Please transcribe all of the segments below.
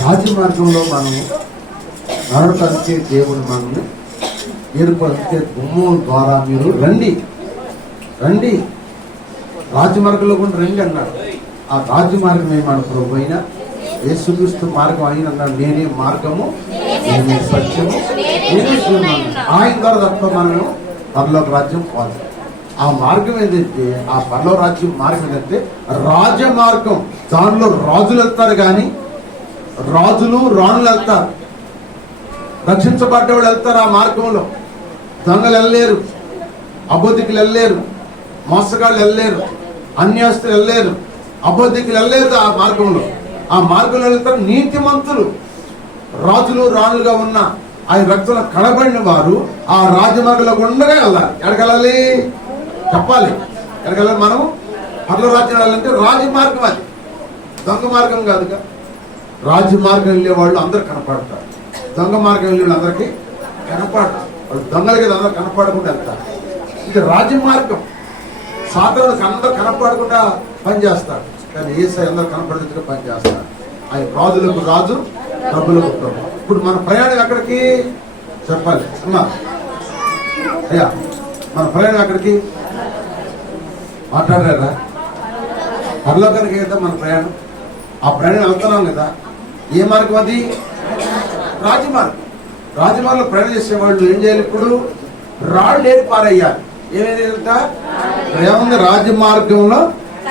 రాజ్య మార్గంలో మనము నడపరిచే దేవుడు మనము ఏర్పరిచే గుమ్మం ద్వారా మీరు రండి. రండి. రాజమార్గంలో కూడా రండి అన్నాడు. ఆ రాజమార్గం ఏమన్నాడు ప్రభు అయినా? యేసుక్రీస్తు మార్గం అయిన అన్నాడు. నేనే మార్గము నేనే సత్యము నేనే ఆయన ద్వారా తప్ప మనము పర్లోక రాజ్యం పోదు ఆ మార్గం ఏదైతే ఆ పర్లో రాజ్యం మార్గం ఏదంటే రాజమార్గం దానిలో రాజులు వెళ్తారు కానీ రాజులు రాణులు వెళ్తారు. రక్షించబడ్డవాళ్ళు వెళ్తారు ఆ మార్గంలో. దొంగలు వెళ్ళలేరు. అబోధికులు వెళ్ళలేరు. మోసగాళ్ళు వెళ్ళలేరు. అన్యాస్తులు వెళ్ళలేరు. అబోధికులు వెళ్ళలేదు ఆ మార్గంలో. ఆ మార్గంలో వెళ్తారు నీతిమంతులు. రాజులు రాణులుగా ఉన్న ఆయన రక్తంలో కడబడిన వారు ఆ రాజమార్గంలో ఉండగా వెళ్ళాలి? ఎడగలాలి చెప్పాలి ఎడగలాలి మనం? పర్ల రాజ్యం వెళ్ళాలంటే రాజమార్గం అది. దొంగ మార్గం కాదుగా. రాజమార్గం వెళ్ళే వాళ్ళు అందరు కనపడతారు. దొంగ మార్గం వెళ్ళే వాళ్ళు అందరికీ కనపడతారు. వాళ్ళు దొంగలకి అందరూ కనపడకుండా వెళ్తారు. ఇది రాజమార్గం సాధారణకు అందరూ కనపడకుండా పనిచేస్తాడు కానీ ఏసై అందరూ కనపడేట్టుగా పనిచేస్తాడు ఆయన రాజులకు రాజు ప్రభులకు ప్రభు. ఇప్పుడు మన ప్రయాణం ఎక్కడికి? చెప్పాలి. అమ్మా. అయ్యా మన ప్రయాణం ఎక్కడికి? మాట్లాడారా పరలోకానికి కదా మన ప్రయాణం. ఆ ప్రయాణం వెళ్తున్నాం కదా. ఏ మార్గం అది? రాజమార్గం. రాజమార్గంలో ప్రయాణం చేసే వాళ్ళు ఏం చేయాలి ఇప్పుడు? రాళ్ళు ఏరి పారయ్యాలి ఏమేది ఏముంది రాజమార్గంలో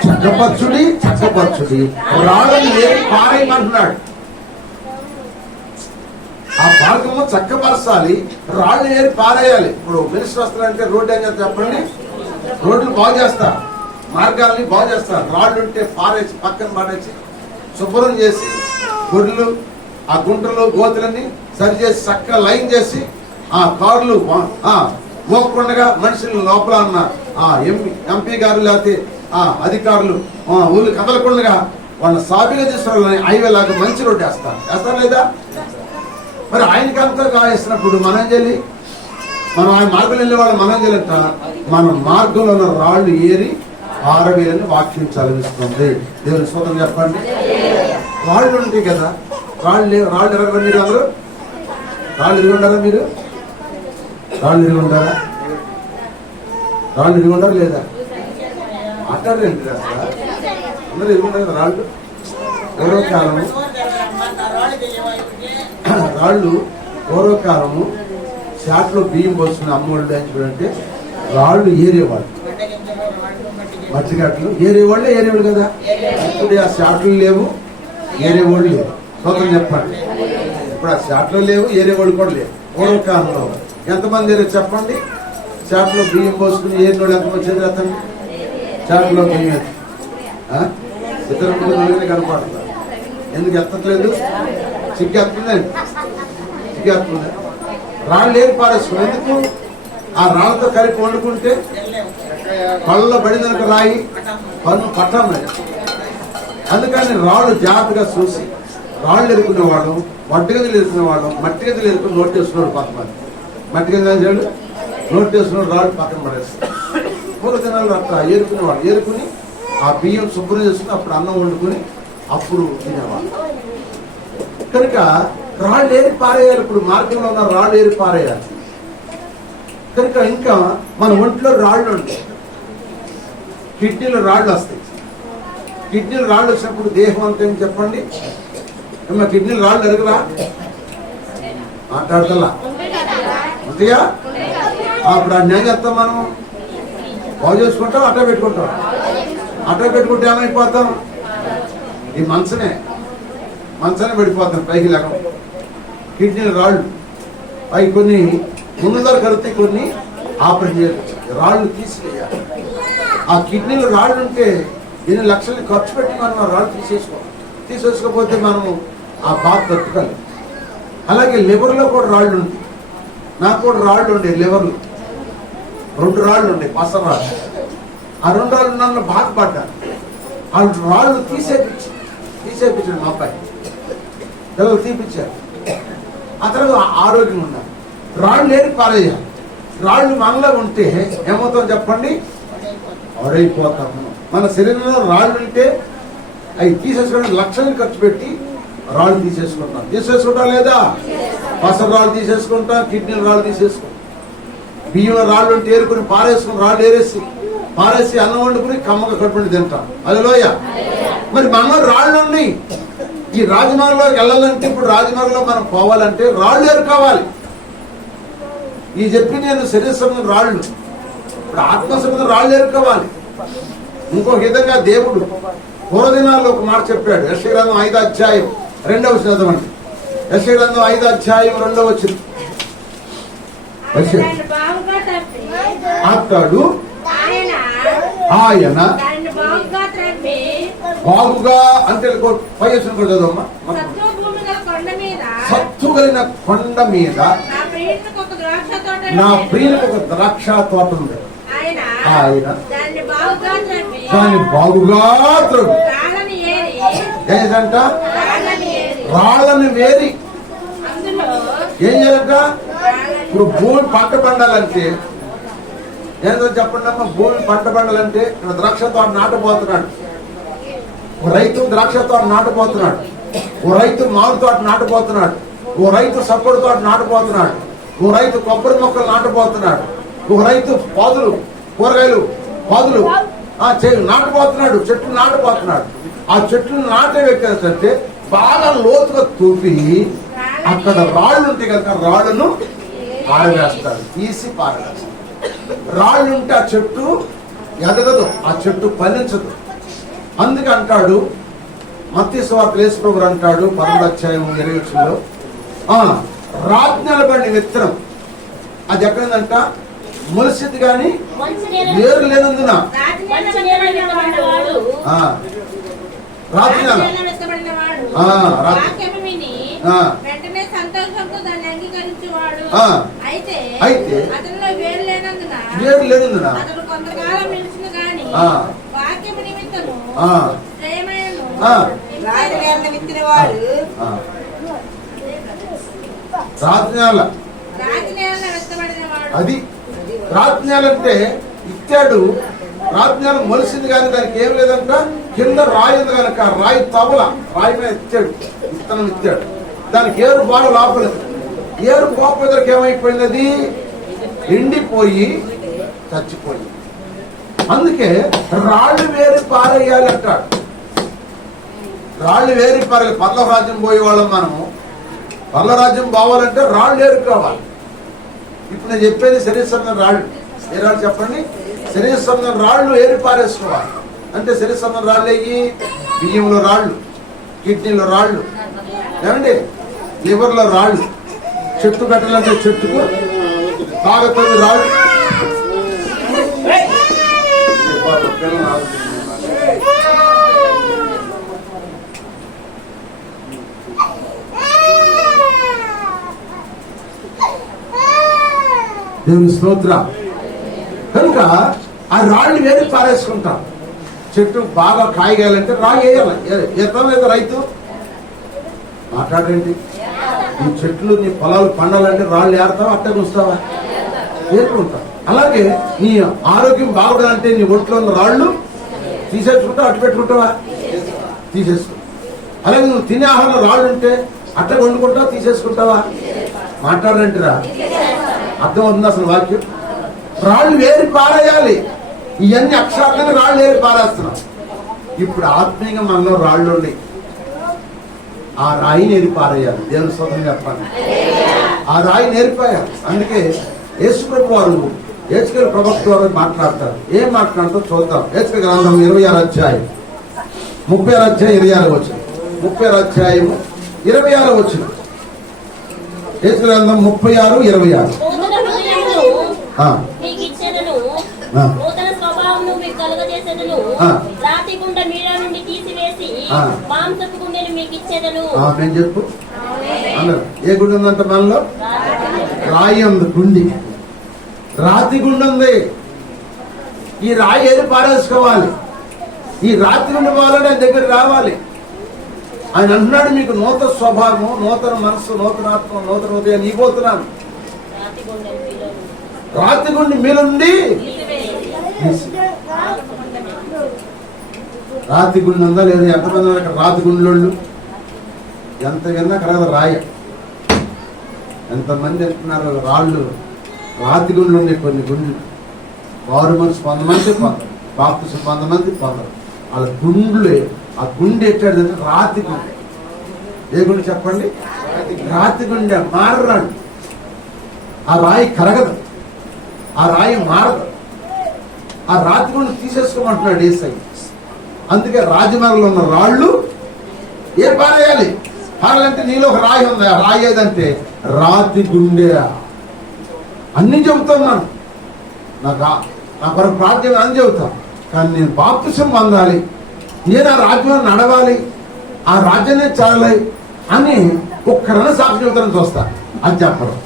చక్కపరచుడి చక్కపరచుడి. రాళ్ళని ఏరి పారేయమంటున్నాడు. ఆ మార్గము చక్కపరచాలి రాళ్ళు ఏరి పారేయాలి. ఇప్పుడు మినిస్టర్ వస్తారంటే రోడ్డు ఏం చేస్తారు చెప్పండి? రోడ్లు బాగు చేస్తారు మార్గాల్ని బాగు చేస్తారు రాళ్ళు ఉంటే పారేసి పక్కన పారేసి శుభ్రం చేసి గొడ్లు ఆ గుంటలు గోతులన్నీ సరి చేసి చక్కగా లైన్ చేసి ఆ కార్లు ఆ పోకుండా మనుషులు లోపల ఉన్న ఆ ఎంపీ ఎంపీ గారు లేకపోతే ఆ అధికారులు ఊళ్ళు కదలకుండా వాళ్ళ సాబిగా తీసుకురావాలని హైవే లాగా మంచి రోడ్డు వేస్తారు. వేస్తారు లేదా? మరి ఆయనకి అంతా కావేసినప్పుడు మనం చెల్లి మనం ఆయన మార్గం వెళ్ళే వాళ్ళు మనం చేయాలంట మన మార్గంలో ఉన్న రాళ్ళు ఏరి ఆరవేలని వాక్యం చదివిస్తుంది. దేవుని సోదరం చెప్పండి. రాళ్ళు ఉంటాయి కదా రాళ్ళు రాళ్ళు ఎరగరు మీరు అందరూ? రాళ్ళు ఇరిగి ఉండారా మీరు? రాళ్ళు ఇరిగి ఉండారా రాళ్ళు ఇరిగి లేదా? మాట్లాడలేదు అసలు. అందరూ ఇరిగి రాళ్ళు? పూర్వకాలము రాళ్ళు పూర్వకాలము షాట్లో బియ్యం పోసుకుని అమ్మోళ్ళు అంటే రాళ్ళు ఏరేవాళ్ళు. మధ్యగట్లు ఏరేవాళ్ళే ఏరేవాళ్ళు కదా. ఇప్పుడు ఆ షాట్లు లేవు. ఏరేవాళ్ళు లేవు సోదరు చెప్పండి. ఇప్పుడు ఆ షాట్లు లేవు ఏరేవాళ్ళు కూడా లేవు. పూర్వకాలంలో ఎంతమంది చెప్పండి? షాట్లో బియ్యం పోసుకుని ఏరినోడు ఎంతమంది చేతులు ఎత్తండి షాట్లో బియ్యం. ఇతర కనపడతారు. ఎందుకు ఎత్తట్లేదు? సిగ్గెత్తుందండి సిగ్గెత్తుంది రాళ్ళు ఏం పారేసుకో? ఎందుకు? ఆ రాళ్ళతో కలిపి వండుకుంటే పళ్ళ పడినక రాయి పన్ను పట్టం అందుకని రాళ్ళు జాగ్రత్తగా చూసి రాళ్ళు ఎరుకునేవాడు మట్టి గదులు ఎరుకునేవాడు మట్టి గదులు ఎరుకుని నోట్ చేసుకున్నాడు కొంతమంది మట్టి గదులు నోట్ చేసుకున్నాడు రాళ్ళు పక్కన పడేస్తాడు పూర్వ దినాల్లో అట్లా ఏరుకునేవాడు ఏరుకుని ఆ బియ్యం శుభ్రం చేసుకుని అప్పుడు అన్నం వండుకుని అప్పుడు తినేవాళ్ళు. కనుక రాళ్ళు ఏరి పారేయాలి ఇప్పుడు మార్గంలో ఉన్న రాళ్ళు ఏరి పారేయాలి. కనుక ఇంకా మన ఒంట్లో రాళ్ళు ఉంటాయి. కిడ్నీలో రాళ్ళు వస్తాయి. కిడ్నీలు రాళ్ళు వచ్చినప్పుడు దేహం అంతే చెప్పండి? ఏమన్నా కిడ్నీలు రాళ్ళు ఎరుగురా మాట్లాడతలా అంతేగా? అప్పుడు అన్యాయం చేస్తాం మనం. బాగు చేసుకుంటాం అట్ట పెట్టుకుంటాం. అట్ట పెట్టుకుంటే ఏమైపోతాం? ఈ మనసునే మంచాన్ని పెడిపోతాం పైకి లేక. కిడ్నీలు రాళ్ళు. పై కొన్ని ముందుగా కలుగుతాయి కొన్ని ఆపరేషన్ చేయాలి. రాళ్ళు తీసివేయాలి. ఆ కిడ్నీలు రాళ్ళు ఉంటే ఎన్ని లక్షలు ఖర్చు పెట్టి మనం రాళ్ళు తీసేసుకో తీసేసుకోకపోతే మనము ఆ బాధ తట్టుకోవాలి అలాగే లివర్లో కూడా రాళ్ళు ఉంది. నాకు కూడా రాళ్ళు ఉండే లివర్లు. రెండు రాళ్ళు ఉండే పస రాళ్ళు. ఆ రెండు రాళ్ళు నన్ను బాధపడ్డాను ఆ రాళ్ళు తీసేపించి తీసేపించాడు మా అబ్బాయి. పిల్లలు తీపిచ్చారు? ఆ తర్వాత ఆరోగ్యం ఉన్నారు రాళ్ళు లేని పారేయాలి. రాళ్ళు మనలో ఉంటే ఏమవుతాం చెప్పండి? పాడైపోతాము. మన శరీరంలో రాళ్ళు ఉంటే అవి తీసేసుకోవడం లక్షలు ఖర్చు పెట్టి రాళ్ళు తీసేసుకుంటాం. తీసేసుకుంటా లేదా? పసరు రాళ్ళు తీసేసుకుంటా కిడ్నీ రాళ్ళు తీసేసుకుంటాం. బియ్యం రాళ్ళు ఉంటే ఏరుకుని పారేసుకుని రాళ్ళు ఏరేసి పారేసి అన్నం వండుకుని కమ్మక కట్టుకుని తింటాం. అది లోయ. మరి మనం రాళ్ళు ఉన్నాయి. ఈ రాజమార్గంలో వెళ్ళాలంటే ఇప్పుడు రాజమార్గంలో మనం పోవాలంటే రాళ్ళు ఏరుకోవాలి. ఈ చెప్పి నేను శరీర సంబంధం రాళ్ళు. ఇప్పుడు ఆత్మ సంబంధం రాళ్ళు ఏరుకోవాలి. ఇంకొక విధంగా దేవుడు పూర్వదినాల్లో ఒక మాట చెప్పాడు. యశగ్రంథం ఐదో అధ్యాయం రెండవ చదవండి యశగ్రంథం ఐదో అధ్యాయం రెండవ వచ్చింది అతడు ఆయన బాగుగా అంటే పై వచ్చిన కూడా చదవమ్మా. సత్తు కలిగిన కొండ మీద నా. ప్రియులకు ఒక ద్రాక్ష తోట ఉంది. ఆయన దాన్ని బాగుగా త్రవ్వి త్రవ్వి. రాళ్ళని వేరి. ఏం చేయాలంట? ఇప్పుడు భూమి పంట పండాలంటే ఏంటో చెప్పండి అమ్మా భూమి పంట పండాలంటే ఇక్కడ ద్రాక్ష తోట నాటబోతున్నాడు ఓ రైతు ద్రాక్ష తోట నాటబోతున్నాడు ఓ రైతు మామిడి తోట నాటబోతున్నాడు ఓ రైతు సపోడు తోట నాటబోతున్నాడు ఓ రైతు కొబ్బరి మొక్కలు నాటబోతున్నాడు ఓ రైతు పాదులు కూరగాయలు పాదులు. నాటబోతున్నాడు చెట్లు నాటబోతున్నాడు ఆ చెట్లు నాటే వ్యక్తి బాగా లోతుగా తూపి అక్కడ రాళ్ళు ఉంటాయి కనుక రాళ్ళను పారవేస్తాడు తీసి పారవేస్తాడు. రాళ్ళు ఉంటే ఆ చెట్టు ఎదగదు ఆ చెట్టు ఫలించదు. అందుకే అంటాడు మత్తి స్వార్థ అంటాడు పదమూడు అధ్యాయం ఇరవై వచ్చంలో రాజ్ఞల బండి విత్తనం. అది ఎక్కడందంట? మొలిసింది కానీ వేరు లేనందున. రాత్రి అయితే వేరు లేనందున. రాత్రి అది రాజ్ఞాలు ఇచ్చాడు. రాజ్ఞాలు మొలిసింది కానీ దానికి ఏం లేదంట. కింద రాయి ఉంది కనుక రాయి తవల రాయి మీద ఇచ్చాడు. విత్తనం ఇచ్చాడు. దానికి ఏరు బాగా లోపలేదు ఏరు పోపదరికి ఏమైపోయింది అది ఎండిపోయి చచ్చిపోయింది. అందుకే రాళ్ళు వేరి పారేయాలి అంటాడు. రాళ్ళు వేరి పారేయాలి. పర్ల రాజ్యం పోయే వాళ్ళం మనము. పర్ల రాజ్యం పోవాలంటే రాళ్ళు ఏరుకోవాలి. ఇప్పుడు నేను చెప్పేది శరీర సంబంధం రాళ్ళు. ఏ రాళ్ళు చెప్పండి? శరీర సంబంధం రాళ్ళు ఏరి పారేసుకోవాలి. అంటే శరీర రాళ్ళు అయ్యి బియ్యంలో రాళ్ళు కిడ్నీలో రాళ్ళు. ఏమండి? లివర్లో రాళ్ళు. చెట్టు పెట్టాలంటే చెట్టుకు బాగా కొన్ని రాళ్ళు. దేవుని స్తోత్ర. కనుక ఆ రాళ్ళు వేడి పారేసుకుంటాం. చెట్టు బాగా కాయగాయాలంటే రాయి వేయాలి. ఎత్తమైతే రైతు? మాట్లాడండి. నీ చెట్లు నీ పొలాలు పండాలంటే రాళ్ళు ఏడతావా అట్టే ఉంచుతావా? ఏరుకుంటావు అలాగే నీ ఆరోగ్యం బాగుండాలంటే నీ ఒంట్లో ఉన్న రాళ్ళు తీసేసుకుంటావు అట్టు పెట్టుకుంటావా? తీసేసుకుంటావు అలాగే నువ్వు తినే ఆహారం రాళ్ళు ఉంటే అట్ట వండుకుంటావా తీసేసుకుంటావా? మాట్లాడండిరా. అర్థమవుతుంది అసలు వాక్యం? రాళ్ళు వేరు పారేయాలి. ఇవన్నీ అక్షరాలుగా రాళ్ళు వేరు పారేస్తున్నాం. ఇప్పుడు ఆత్మీయంగా మనలో రాళ్ళు ఉన్నాయి ఆ రాయి నేరి పారేయాలి. దేవుని స్వతం చెప్పాలి ఆ రాయి నేర్పాయాలి. అందుకే యేసుప్రభు వారు ఏచుకల ప్రవక్త వారు మాట్లాడతారు. ఏం మాట్లాడతారు చూద్దాం. ఏచుక గ్రంథం ఇరవై ఆరు అధ్యాయం. ముప్పై ఆరు అధ్యాయం ఇరవై ఆరు వచ్చిన ముప్పై ఆరు అధ్యాయం ఇరవై ఆరు వచ్చిన ఏచుక గ్రంథం ముప్పై ఆరు ఇరవై ఆరు. ఆ, మీకు ఇచ్చేదను ఆ. నూతన స్వభావమును మీకు కలుగజేసేదను. ఆ. రాతి గుండ మీడ నుండి తీసివేసి ఆ. మాంసపు గుండెను మీకు ఇచ్చేదను ఆ, నేను చెప్పు ఏ గుండె ఉందంట మనలో రాయి ఉంది గుండి. రాతి గుండె ఉంది. ఈ రాయి ఏది పారేసుకోవాలి? ఈ రాతి గుండె పోవాలంటే ఆయన దగ్గర రావాలి. ఆయన అంటున్నాడు మీకు నూతన స్వభావము నూతన మనసు నూతన ఆత్మ నూతన హృదయం ఇవ్వబోతున్నాను రాతి గుండెను మీలో నుండి రాతి గుండి మీలుండి. రాతి గుండె ఉందా లేదా? ఎంతమంది అక్కడ ఇక్కడ రాతి గుండెలోళ్ళు ఎంత విన్నా కదా రాయ. ఎంతమంది అంటున్నారు రాళ్ళు. రాతి గుండెలు ఉన్నాయి కొన్ని గుండెలు. వారు మనసు కొంతమంది పొందరు. బాప్తిసం కొంతమంది పొందరు. వాళ్ళ గుండ్లు ఆ గుండె ఎట్టాడంటే రాతి గుండె ఏ గుండె చెప్పండి? రాతి గుండె మారరాడు ఆ రాయి కరగదు. ఆ రాయి మారదు. ఆ రాతి గుండె తీసేసుకోమంటున్నాడు ఏసై. అందుకే రాజమార్గంలో ఉన్న రాళ్ళు ఏ పారేయాలి పారాలంటే నీలో ఒక రాయి ఉంది. ఆ రాయి ఏదంటే రాతి గుండె అన్ని చెబుతున్నాను నాకు నా కొరకు ప్రార్థన అని చెబుతాం. కానీ నేను బాప్తిసం పొందాలి. నేను ఆ రాజ్యంలో నడవాలి. ఆ రాజ్యాన్ని చాలాలి అని ఒక్కరన్నా సాక్షి చెబుతాను చూస్తా. అని చెప్పడం.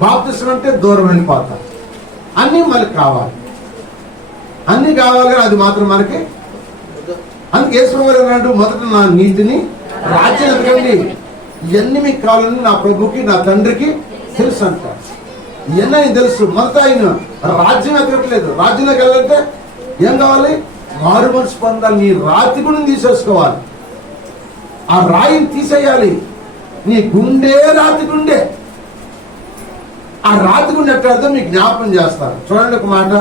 బాప్తిసం అంటే దూరం వెళ్ళిపోతాం అన్నీ మనకు కావాలి. అన్నీ కావాలి కానీ అది మాత్రం మనకి అందుకే యేసువారు అన్నాడు మొదట నా నీతిని రాజ్యం ఎదగండి ఇవన్నీ మీకు కావాలని నా ప్రభుకి నా తండ్రికి తెలుసు అంటారు ఇవన్నీ ఆయన తెలుసు. మొదట ఆయన రాజ్యం ఎదగట్లేదు రాజ్యంలోకి వెళ్ళాలంటే ఏం కావాలి? మారు మనసు పొందాలి. నీ రాతి గుండెని తీసేసుకోవాలి. ఆ రాయిని తీసేయాలి. నీ గుండె రాతి గుండె. ఆ రాతి గుండె ఎట్టాడుతో మీకు జ్ఞాపకం చేస్తారు చూడండి ఒక మాట.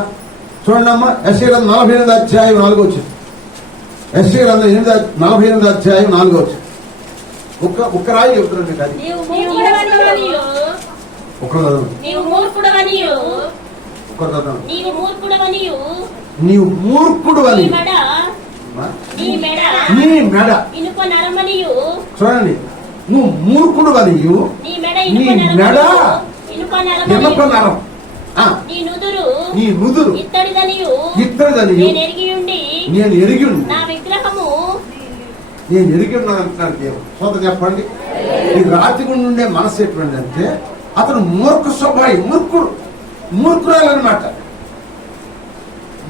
చూడండి అమ్మా ఎస్సీ గ్రంథం నలభై ఎనిమిది అధ్యాయం నాలుగు వచ్చింది. ఎస్సీ గ్రంథం ఎనిమిది నలభై ఎనిమిది అధ్యాయం నాలుగు వచ్చింది. ఒక్క ఒక్క రాయి చెప్తున్నాను అది. చదవండి. నీవు మూర్ఖుడు నీ అని మెడ. నీ చూడండి. నువ్వు మూర్ఖుడు అనియు నీ మెడ నీ ఇనుప మెడ నరమనియు ఇనుప ఎనప నరమనియు నరం ఆ, నీ నుదురు. నీ ముదురు ఇత్తడిదనియు ఇత్తడిదనియు నేను ఎరిగి ఉండి నేను ఎరిగి ఉంది నా విగ్రహము నేను ఎరిగి ఉన్నాను అంటున్నాడు దేవుడు. సొంత చెప్పండి. ఈ రాతిగుండు ఉండే మనసు ఎటువంటి అంటే అతను మూర్ఖ స్వభావి మూర్ఖుడు. మూర్ఖురాలు అనమాట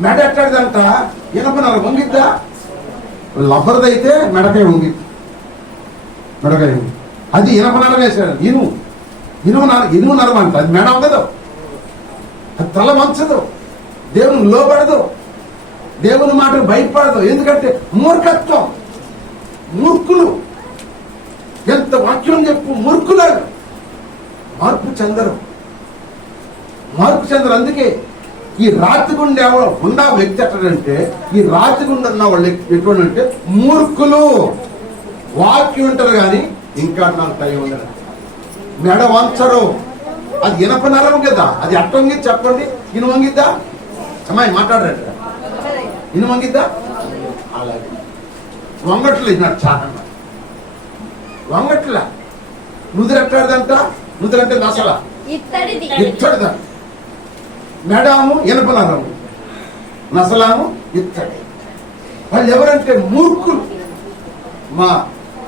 మెడ ఎట్టడిదంట ఇనపనర వంగిద్దా? లబ్బరదైతే మెడకాయ వంగిద్ది మెడకాయ అది ఇనపనరం వేసాడు ఇనుము. ఇనుము నర ఇనుము నరం అంట అది మెడ అవ్వదు అది తల మంచదు. దేవుని లోబడదు. దేవుని మాటకు భయపడదు. ఎందుకంటే మూర్ఖత్వం. మూర్ఖులు. ఎంత వాక్యం చెప్పు మూర్ఖులాడు మార్పు చెందరు. మార్పు చెందరు. అందుకే ఈ రాతి గుండె ఉన్న వ్యక్తి ఎక్కడంటే ఈ రాతిగుండె ఉన్న వాళ్ళు ఎటువంటి అంటే మూర్ఖులు. వాక్యం ఉంటారు కానీ ఇంకా నాకు టైం ఉండదు. మెడ వంచరు. అది ఇనప నరం కదా. అది అట్టంగి చెప్పండి. ఇను వంగిద్దా? అమ్మాయి మాట్లాడరట ఇను వంగిద్దా? అలాగే. వంగట్లు ఇన్నాడు చాలా. వంగట్ల? నుదిరెట్టాడంట నుదిరంటే నసల. ఇత్తడిది. మెడాము ఇనపనరము నసలాము ఇత్తడి. వాళ్ళు ఎవరంటే మూర్ఖులు. మా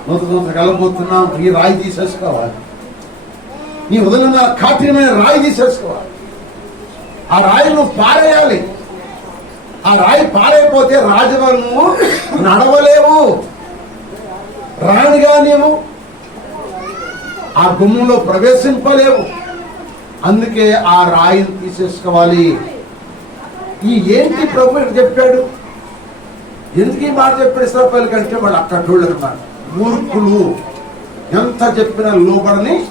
నూత నూత కలబోతున్నాం ఈ రాయి తీసేసుకోవాలి. నీ వదిలిన కాఠినమైన రాయి తీసేసుకోవాలి. ఆ రాయి నువ్వు పారేయాలి. ఆ రాయి పారైపోతే రాజవరము నువ్వు నడవలేవు. రాణిగా నీవు ఆ గుమ్మంలో ప్రవేశింపలేవు. అందుకే ఆ రాయిని తీసేసుకోవాలి. ఈ ఏంటి ప్రభు చెప్పాడు? ఎందుకు ఈ మాట చెప్పాడు? ఇస్రాపల్లి కంటే వాళ్ళు అక్కడ అనమాట మూర్ఖులు. ఎంత చెప్పినా లోబడని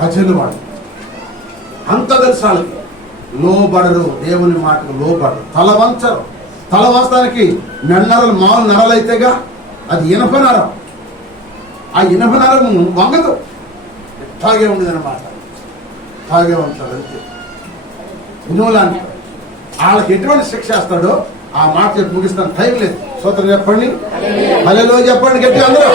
ప్రజలు వాడు అంత తెలుసు వాళ్ళకి లోబడరు దేవుని మాటకు లోబడరు. తల వంచరు. తల వంచడానికి మెన్నరలు మామూలు నరలైతేగా అది ఇనప నరం. ఆ ఇనప నరము వంగదు. తాగే ఉండేది అనమాట తాగే ఉంటాడు అంతే. ఇనులాంటి వాళ్ళకి ఎటువంటి శిక్ష వేస్తాడో ఆ మాట చెప్పి ముగిస్తాను. టైం లేదు. సూత్రం చెప్పండి. హలో చెప్పండి గట్టి అందరూ.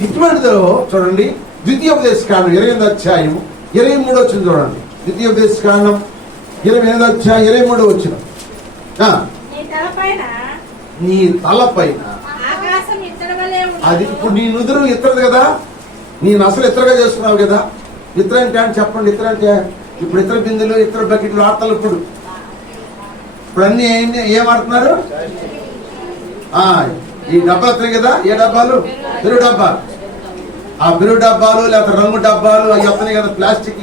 ఇటువంటిదో చూడండి. ద్వితీయోపదేశ కాండం ఇరవై ఎనిమిది అధ్యాయం ఇరవై మూడు వచ్చిన చూడండి. ద్వితీయోపదేశ కాండం ఇరవై ఎనిమిది అధ్యాయం ఇరవై మూడు వచ్చిన. నీ తలపైన. అది ఇప్పుడు నీ నుదురు ఇతరది కదా. నీ అసలు ఇతరగా చేసుకున్నావు కదా. ఇతర అంటే అని చెప్పండి? ఇతర అంటే ఇప్పుడు ఇతర బిందులు ఇతర బకెట్లు ఆడతారు ఇప్పుడు. ఇప్పుడు అన్ని ఏం- ఏం ఆడుతున్నారు? ఆ, ఈ డబ్బాలు వస్తాయి కదా ఏ డబ్బాలు? బిరు డబ్బాలు. ఆ బిరు డబ్బాలు లేకపోతే రంగు డబ్బాలు అవి వస్తున్నాయి కదా ప్లాస్టిక్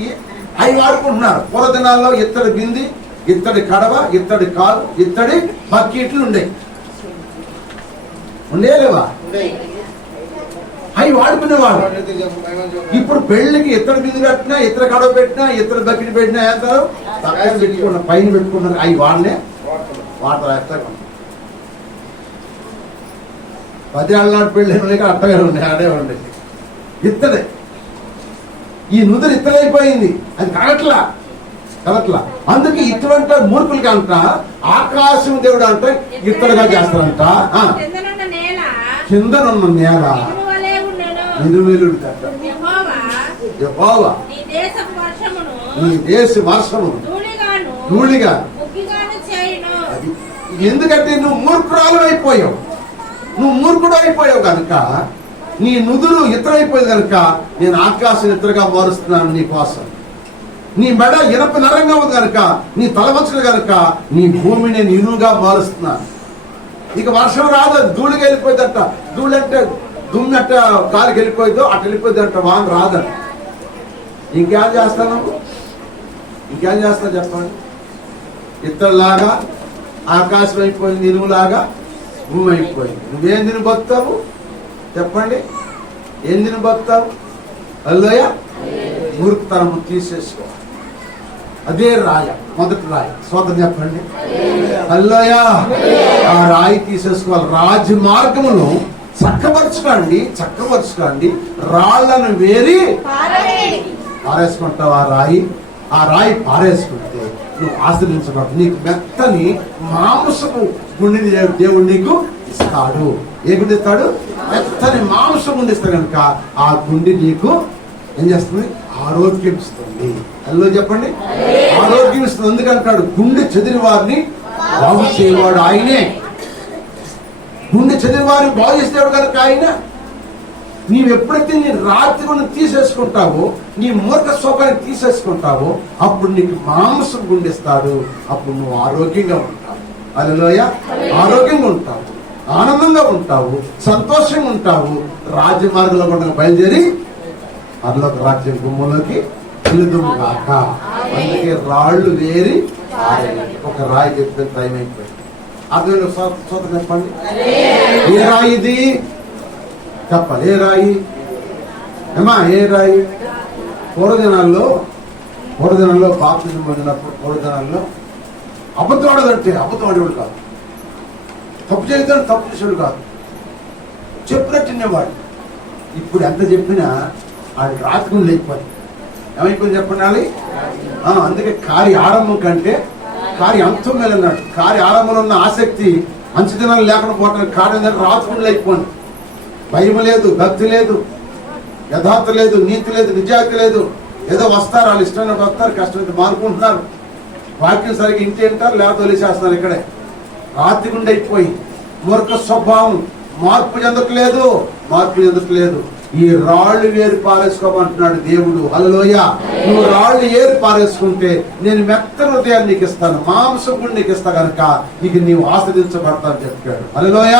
అవి వాడుకుంటున్నారు. పూర్వదినాల్లో ఇత్తడి బింది ఇత్తడి కడవ ఇత్తడి కాలు ఇత్తడి బకెట్లు ఉండేవి. ఉండేలేవా అవి వాడుకునేవాడు ఇప్పుడు పెళ్ళికి ఇతర బిందు పెట్టినా ఇతర కడవ పెట్టినా ఇతర బకెట్ పెట్టినా వేస్తారు పక్కన పెట్టుకున్నారు పైన పెట్టుకున్నారు. అవి వాడనే వాటర్ పది ఏళ్ళ నాడు పెళ్ళి అయిన అట్టగా ఉండే ఆడే ఉండే ఇత్తడే ఈ నుదురు ఇత్తడైపోయింది అది కగట్లా కగట్లా అందుకే ఇటువంటి మూర్ఖులకి అంట ఆకాశం దేవుడు అంటే ఇత్తడిగా చేస్తారంట ఆ, కిందనున్న నేల కిందనున్న నేల. ఇనుము వలె ఉండెను. నిరుమేలుడు యెహోవా యెహోవా. నీ దేశపు వర్షమును ఈ దేశ వర్షము ధూళిగా. ఎందుకంటే నువ్వు మూర్ఖురాలు అయిపోయావు. నువ్వు మూర్ఖుడు అయిపోయావు కనుక నీ నుదురు ఇతరైపోయింది కనుక నేను ఆకాశం ఇతరుగా మారుస్తున్నాను నీ కోసం. నీ మెడ ఇనప నరంగా ఉంది కనుక నీ తలవచ్చులు కనుక నీ భూమిని నేను ఇనువుగా మారుస్తున్నాను. ఇక వర్షం రాదు ధూళికి వెళ్ళిపోయిందట. ధూళి అంటే దుమ్మి అట్ట వెళ్ళిపోయిందో అటు వెళ్ళిపోయిందంట వాన రాదట. ఇంకేం చేస్తాను ఇంకేం చేస్తా చెప్పండి? ఇతరులాగా ఆకాశం అయిపోయింది ఇనుములాగా భూమి నువ్వేం తిని బతుకుతావు? చెప్పండి. ఏం తిని బతుకుతావు? అల్లోయ మూర్ఖతనము తీసేసుకో. అదే రాయ మొదటి రాయ. సోదరు చెప్పండి. అల్లోయ ఆ రాయి తీసేసుకోవాలి రాజమార్గమును చక్కపరచుకోండి చక్కపరచుకోండి. రాళ్ళను వేరి పారేసుకుంటావు ఆ రాయి. ఆ రాయి పారేసుకుంటే నువ్వు ఆశ్రయించబడు నీకు మెత్తని మాంసపు గుండెని దేవుడు నీకు ఇస్తాడు. ఏ గుండె ఇస్తాడు? మెత్తని మాంసం గుండె ఇస్తాడు కనుక ఆ గుండె నీకు ఏం చేస్తుంది? ఆరోగ్యం ఇస్తుంది. అల్లో చెప్పండి. ఆరోగ్యం ఇస్తుంది. ఎందుకంటాడు గుండె చెదిరి వారిని బాగు చేయవాడు ఆయనే. గుండె చెదిరి వారిని బాగు చేసేవాడు కనుక ఆయన. నీవు ఎప్పుడైతే నీ రాత్రి గుండె తీసేసుకుంటావో నీ మూర్ఖ స్వభావాన్ని తీసేసుకుంటావో అప్పుడు నీకు మాంసం గుండెస్తాడు అప్పుడు నువ్వు ఆరోగ్యంగా ఉంటావు. అలలోయ. ఆరోగ్యంగా ఉంటావు ఆనందంగా ఉంటావు సంతోషంగా ఉంటావు. రాజ్యమార్గంలో కూడా బయలుదేరి అదొక రాజ్యం గుమ్మలోకి వెళుదుము కాక అందుకే రాళ్ళు వేరి ఒక రాయి చెప్పిన టైం అయిపోయింది. అదే సొంత చెప్పండి? ఏ రాయి ఇది? చెప్పాలి. ఏ రాయి? ఏమా ఏ రాయి? పూర్వదినాల్లో పూర్వజనాల్లో బాప్తిజం పొందినప్పుడు పూర్వజనాల్లో అబద్ధం ఆడదంటే అబద్ధం ఆడేవాడు కాదు. తప్పు చేద్దాం తప్పు చేసేవాడు కాదు. చెప్పినట్టు వినేవాడు. ఇప్పుడు ఎంత చెప్పినా అది రాత్రి లేకపోయింది ఏమైపోయింది చెప్పండి అందుకే కార్య ఆరంభం కంటే కార్య అంతం మీద అన్నాడు కార్య ఆరంభంలో ఉన్న ఆసక్తి మంచి దినాలు లేకుండా పోవటం కార్యం ఏంటంటే లేకపోయింది భయం లేదు భక్తి లేదు యథార్థ లేదు నీతి లేదు నిజాయితీ లేదు. ఏదో వస్తారు వాళ్ళు ఇష్టమైనట్టు వస్తారు కష్టమైతే మారుకుంటున్నారు. వాక్యం సరిగ్గా ఇంటి అంటారు లేకపోతే వదిలేసేస్తున్నారు ఇక్కడే. రాత్రి గుండె అయిపోయి మూర్ఖ స్వభావం మార్పు చెందట్లేదు మార్పు చెందట్లేదు. ఈ రాళ్ళు ఏరు పారేసుకోమంటున్నాడు దేవుడు. హలోయ నువ్వు రాళ్ళు ఏరు పారేసుకుంటే నేను మెత్త హృదయాన్ని నీకు ఇస్తాను మాంసం కూడా నీకు ఇస్తా కనుక ఇక నీవు ఆస్వాదించబడతాను చెప్పాడు. హలోయ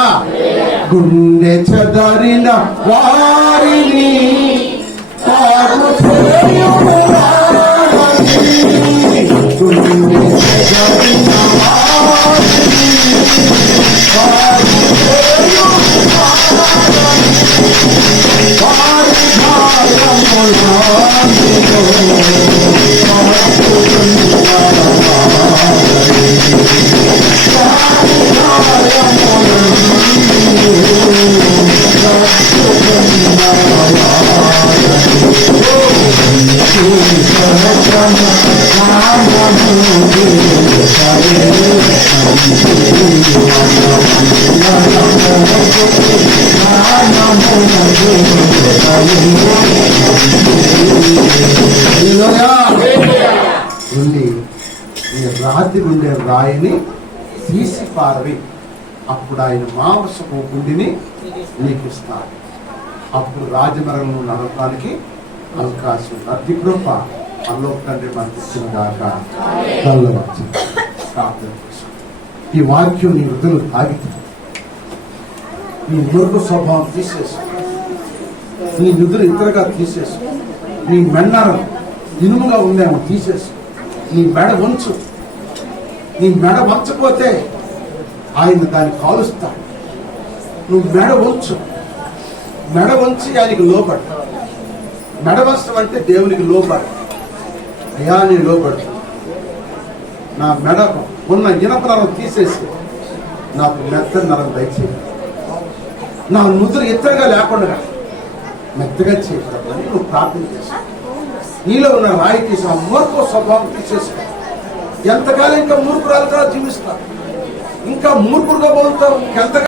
గుండె చెదరిన వారిని ఉండి ఈ రాతి ఉండే రాయిని తీసి పారవి. అప్పుడు ఆయన మాంసపు గుండిని నీకు ఇస్తాడు అప్పుడు రాజమరణం నడవడానికి అవకాశం. అతి కృప అల్లో తండ్రి మనకి ఇచ్చిన దాకా ప్రార్థన. ఈ వాక్యం నీ వృద్ధులు తాగితే నీ మూర్ఖ స్వభావం తీసేసి నీ నిధులు ఇతరుగా తీసేసి నీ మెన్నారం ఇనుముగా ఉందేమో తీసేసి నీ మెడ వంచు. నీ మెడ వంచకపోతే ఆయన దాన్ని కాలుస్తాడు నువ్వు మెడ వంచు. మెడ వంచి ఆయనకి లోపడు మెడ వంచడం అంటే దేవునికి లోపడు అయ్యా నీ లోపడు నా మెడ ఉన్న ఇనప నరం తీసేసి నాకు మెత్తని నరం దయచేయి. నా ముద్ర ఇద్దరుగా లేకుండా మెత్తగా చేయకూడదని నువ్వు ప్రార్థన చేసి నీలో ఉన్న రాయి తీసి ఆ మూర్ఖ స్వభావం తీసేసుకో. ఎంతకాలం ఇంకా మూర్ఖురాలుగా జీవిస్తా ఇంకా మూర్ఖుడుగా పోతావు ఎంత